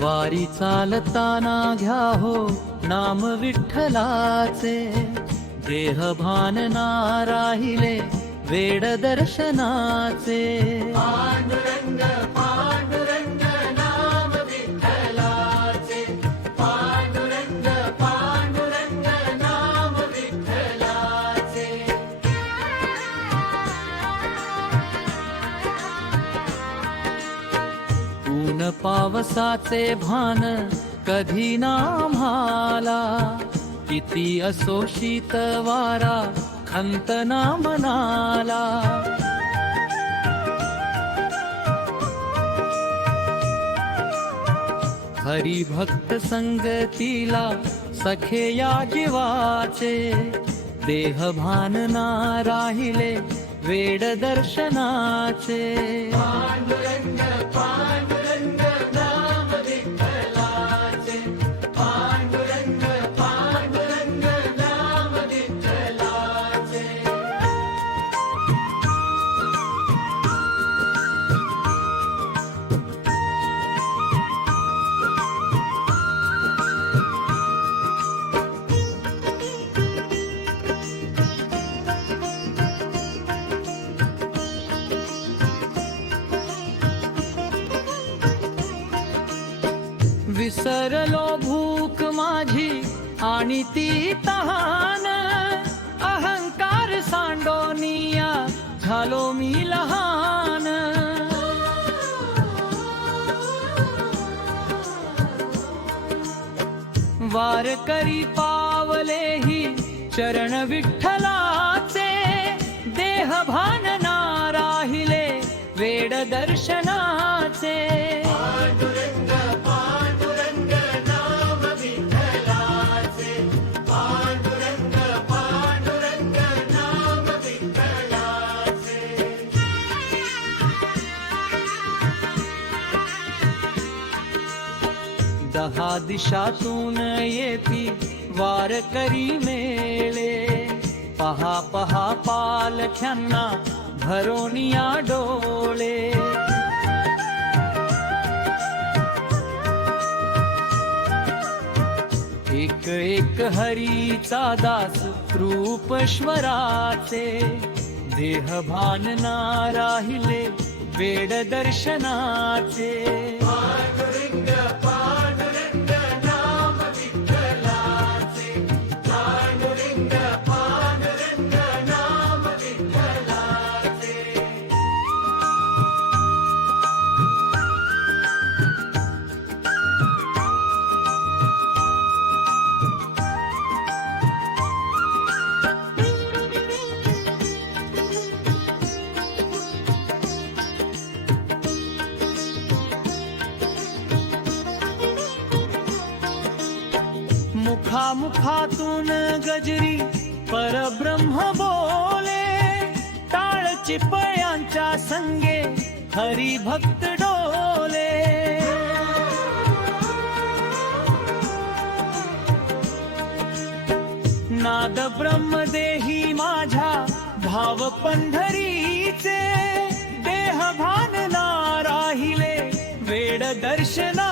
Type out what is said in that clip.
वारी चालताना घ्या हो नाम विठ्ठलाचे, देह भान ना राहिले वेड दर्शनाचे। पांडुरंग पांडुरंग नाम विठ्ठलाचे, पांडुरंग पांडुरंग नाम विठ्ठलाचे। ऊन पावसाचे भान कधी ना आम्हाला, किती असो शीत वारा खंत ना मनाला। हरी भक्त संगतीला सखे या जीवाचे, देह भान ना राहिले वेड दर्शनाचे। पांडुरंग पांडुरंग नाम विठ्ठलाचे, पांडुरंग पांडुरंग नाम विठ्ठलाचे। विसरलो भूक माझी आणि ती तहान, अहंकार सांडोनिया झालो मी लहान। वारकरी पावलेही चरण विठ्ठलाचे, देह भान ना राहिले वेड दर्शनाचे। पांडुरंग पांडुरंग नाम विठ्ठलाचे, पांडुरंग पांडुरंग नाम विठ्ठलाचे। दहा दिशातून येती वारकरी मेळे, पहा पहा पालख्यांना भरोनिया डोळे। एक एक हरीचा दास रूपेश्वराचे, देह भान ना राहिले वेड दर्शनाचे। पांडुरंग पांडुरंग नाम विठ्ठलाचे, पांडुरंग पांडुरंग नाम विठ्ठलाचे। मुखामुखातून गजरी परब्रह्म बोले, टाळ चिपळ्यांच्या संगे हरी भक्त डोले। नाद ब्रह्मदेही माझ्या भाव पंढरीचे, देह भान ना राहिले वेड दर्शना।